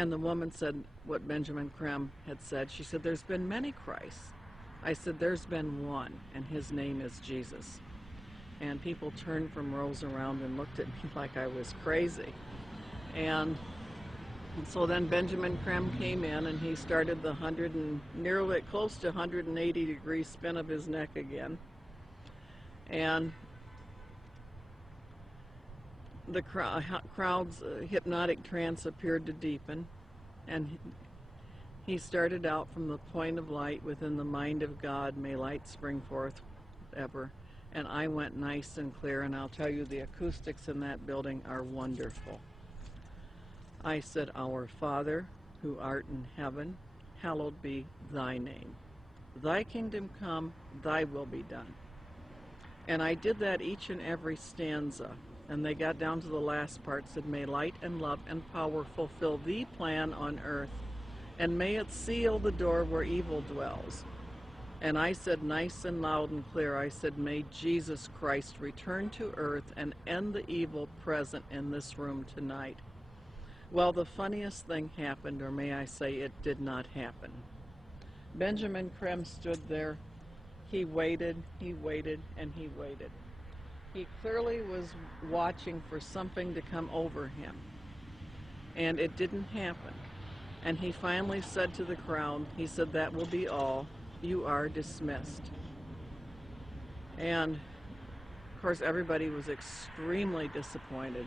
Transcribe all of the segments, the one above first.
And the woman said what Benjamin Creme had said. She said, there's been many Christs. I said, there's been one, and his name is Jesus. And people turned from rows around and looked at me like I was crazy. And so then Benjamin Creme came in, and he started the nearly close to 180-degree spin of his neck again. And the crowd's hypnotic trance appeared to deepen, and he started out from the point of light within the mind of God, may light spring forth ever. And I went nice and clear, and I'll tell you, the acoustics in that building are wonderful. I said, Our Father, who art in heaven, hallowed be thy name. Thy kingdom come, thy will be done. And I did that each and every stanza. And they got down to the last part, said, may light and love and power fulfill thee plan on earth, and may it seal the door where evil dwells. And I said nice and loud and clear, I said, may Jesus Christ return to earth and end the evil present in this room tonight. Well, the funniest thing happened, or may I say it did not happen. Benjamin Creme stood there. He waited, and he waited. He clearly was watching for something to come over him, and it didn't happen. And he finally said to the crowd, he said, that will be all. You are dismissed. And of course everybody was extremely disappointed.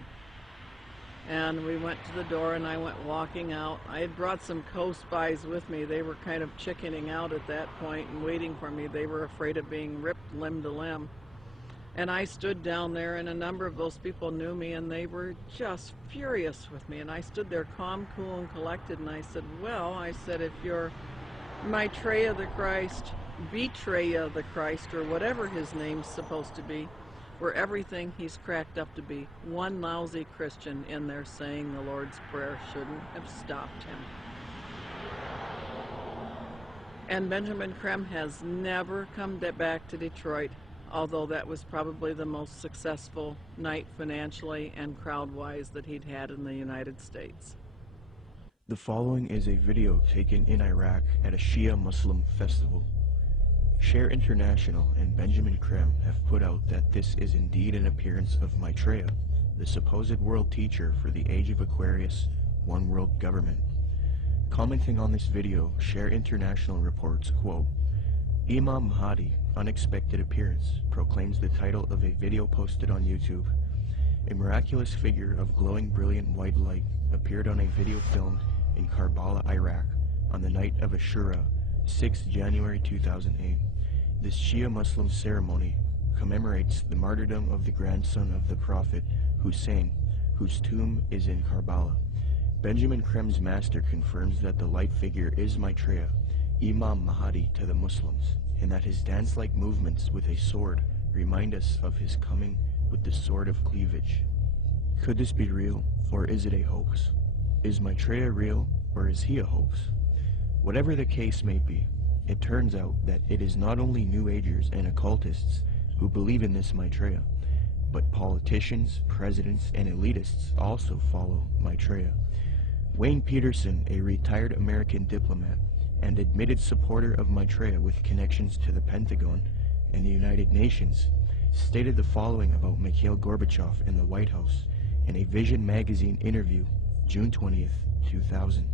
And we went to the door, and I went walking out. I had brought some co-spies with me. They were kind of chickening out at that point and waiting for me. They were afraid of being ripped limb to limb. And I stood down there, and a number of those people knew me, and they were just furious with me. And I stood there calm, cool, and collected, and I said, well, I said, if you're Maitreya the Christ, Betraya the Christ, or whatever his name's supposed to be, we're everything he's cracked up to be, one lousy Christian in there saying the Lord's Prayer shouldn't have stopped him. And Benjamin Creme has never come back to Detroit, although that was probably the most successful night financially and crowd-wise that he'd had in the United States. The following is a video taken in Iraq at a Shia Muslim festival. Share International and Benjamin Creme have put out that this is indeed an appearance of Maitreya, the supposed world teacher for the age of Aquarius, one world government. Commenting on this video, Share International reports, quote, Imam Mahdi, unexpected appearance, proclaims the title of a video posted on YouTube. A miraculous figure of glowing brilliant white light appeared on a video filmed in Karbala, Iraq, on the night of Ashura, 6 January 2008. This Shia Muslim ceremony commemorates the martyrdom of the grandson of the Prophet, Hussein, whose tomb is in Karbala. Benjamin Creme's master confirms that the light figure is Maitreya, Imam Mahdi to the Muslims, and that his dance-like movements with a sword remind us of his coming with the sword of cleavage. Could this be real, or is it a hoax? Is Maitreya real, or is he a hoax? Whatever the case may be, it turns out that it is not only New Agers and occultists who believe in this Maitreya, but politicians, presidents, and elitists also follow Maitreya. Wayne Peterson, a retired American diplomat and admitted supporter of Maitreya with connections to the Pentagon and the United Nations, stated the following about Mikhail Gorbachev and the White House in a Vision magazine interview, June 20th, 2000.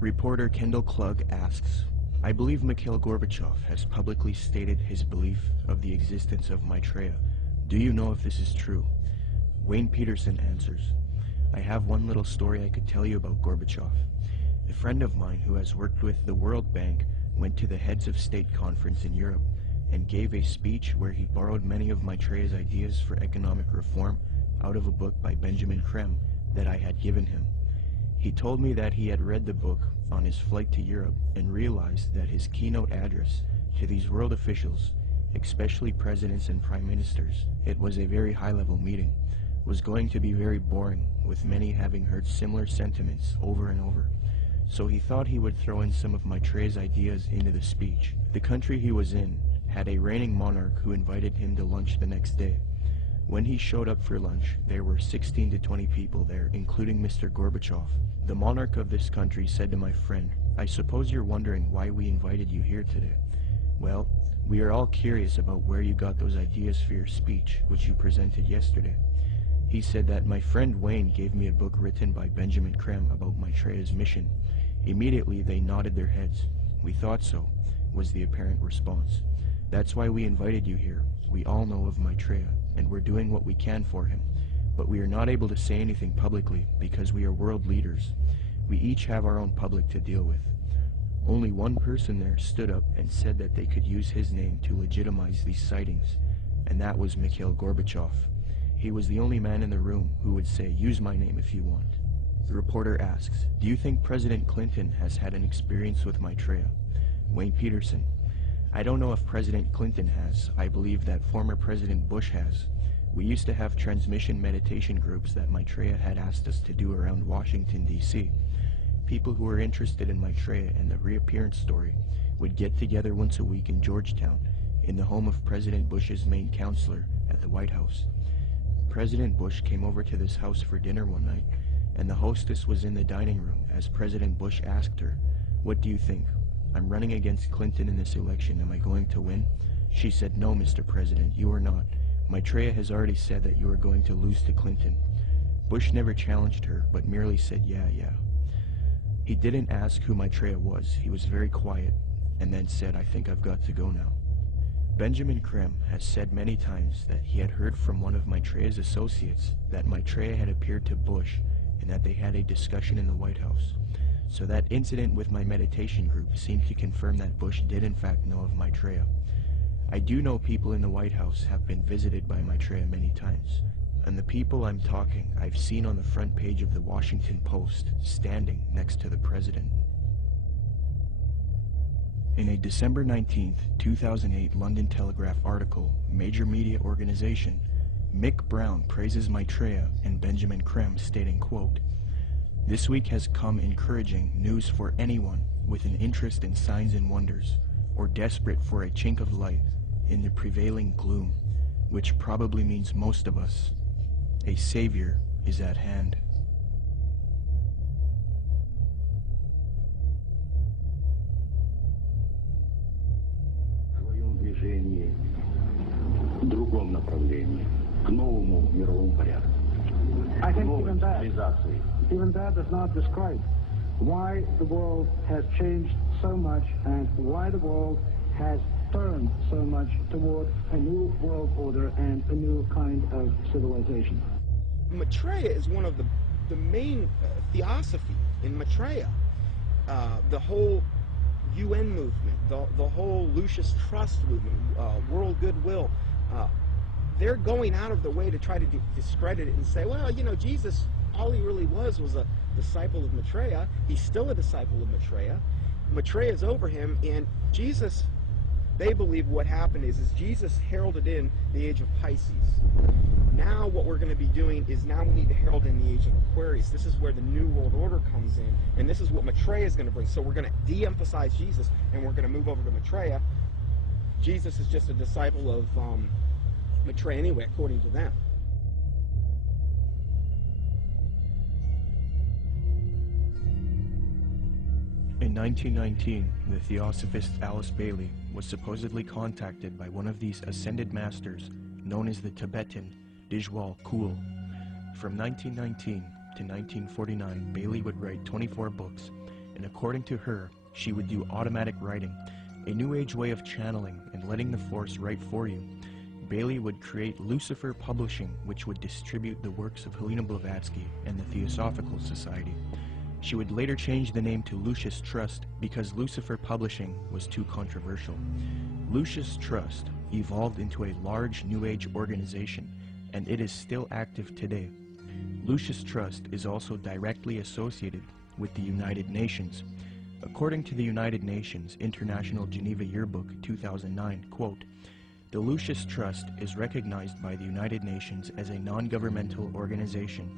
Reporter Kendall Klug asks, I believe Mikhail Gorbachev has publicly stated his belief of the existence of Maitreya. Do you know if this is true? Wayne Peterson answers, I have one little story I could tell you about Gorbachev. A friend of mine who has worked with the World Bank went to the Heads of State Conference in Europe and gave a speech where he borrowed many of Maitreya's ideas for economic reform out of a book by Benjamin Creme that I had given him. He told me that he had read the book on his flight to Europe and realized that his keynote address to these world officials, especially presidents and prime ministers, it was a very high-level meeting, was going to be very boring, with many having heard similar sentiments over and over. So he thought he would throw in some of Maitreya's ideas into the speech. The country he was in had a reigning monarch who invited him to lunch the next day. When he showed up for lunch, there were 16 to 20 people there, including Mr. Gorbachev. The monarch of this country said to my friend, "I suppose you're wondering why we invited you here today. Well, we are all curious about where you got those ideas for your speech, which you presented yesterday." He said that my friend Wayne gave me a book written by Benjamin Creme about Maitreya's mission. Immediately they nodded their heads. "We thought so," was the apparent response. "That's why we invited you here. We all know of Maitreya, and we're doing what we can for him. But we are not able to say anything publicly because we are world leaders. We each have our own public to deal with." Only one person there stood up and said that they could use his name to legitimize these sightings, and that was Mikhail Gorbachev. He was the only man in the room who would say, "Use my name if you want." The reporter asks, "Do you think President Clinton has had an experience with Maitreya?" Wayne Peterson: "I don't know if President Clinton has. I believe that former President Bush has. We used to have transmission meditation groups that Maitreya had asked us to do around Washington, D.C. People who were interested in Maitreya and the reappearance story would get together once a week in Georgetown, in the home of President Bush's main counselor at the White House. President Bush came over to this house for dinner one night, and the hostess was in the dining room as President Bush asked her, 'What do you think? I'm running against Clinton in this election. Am I going to win?' She said, 'No, Mr. President, you are not. Maitreya has already said that you are going to lose to Clinton.' Bush never challenged her, but merely said, 'Yeah. He didn't ask who Maitreya was. He was very quiet, and then said, 'I think I've got to go now.' Benjamin Creme has said many times that he had heard from one of Maitreya's associates that Maitreya had appeared to Bush and that they had a discussion in the White House. So that incident with my meditation group seemed to confirm that Bush did in fact know of Maitreya. I do know people in the White House have been visited by Maitreya many times, and the people I'm talking I've seen on the front page of the Washington Post, standing next to the president. In a December 19, 2008 London Telegraph article, Major Media Organization, Mick Brown praises Maitreya and Benjamin Creme, stating, quote, "This week has come encouraging news for anyone with an interest in signs and wonders, or desperate for a chink of light in the prevailing gloom, which probably means most of us. A savior is at hand." Другом направлении, к новому мировому порядку. I think even that does not describe why the world has changed so much and why the world has turned so much toward a new world order and a new kind of civilization. Maitreya is one of the main Theosophy in Maitreya. The whole UN movement, the whole Lucius Trust movement, world goodwill, they're going out of their way to try to discredit it and say, well, you know, Jesus, all he really was a disciple of Maitreya. He's still a disciple of Maitreya. Maitreya is over him, and Jesus, they believe what happened is Jesus heralded in the age of Pisces. Now what we're going to be doing is now we need to herald in the age of Aquarius. This is where the New World Order comes in, and this is what Maitreya is going to bring. So we're going to de-emphasize Jesus, and we're going to move over to Maitreya. Jesus is just a disciple of Maitreya anyway, according to them. In 1919, the Theosophist Alice Bailey was supposedly contacted by one of these ascended masters known as the Tibetan Dijwal Kul. From 1919 to 1949, Bailey would write 24 books, and according to her, she would do automatic writing, a new age way of channeling and letting the force write for you. Bailey would create Lucifer Publishing, which would distribute the works of Helena Blavatsky and the Theosophical Society. She would later change the name to Lucius Trust because Lucifer Publishing was too controversial. Lucius Trust evolved into a large New Age organization, and it is still active today. Lucius Trust is also directly associated with the United Nations. According to the United Nations International Geneva Yearbook 2009, quote, "The Lucius Trust is recognized by the United Nations as a non-governmental organization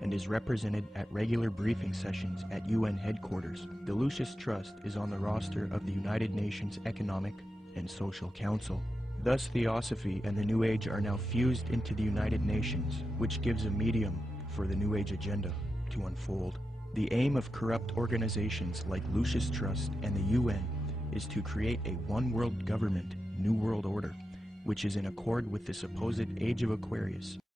and is represented at regular briefing sessions at UN headquarters. The Lucius Trust is on the roster of the United Nations Economic and Social Council." Thus, Theosophy and the New Age are now fused into the United Nations, which gives a medium for the New Age agenda to unfold. The aim of corrupt organizations like Lucis Trust and the UN is to create a one-world government, New World Order, which is in accord with the supposed Age of Aquarius.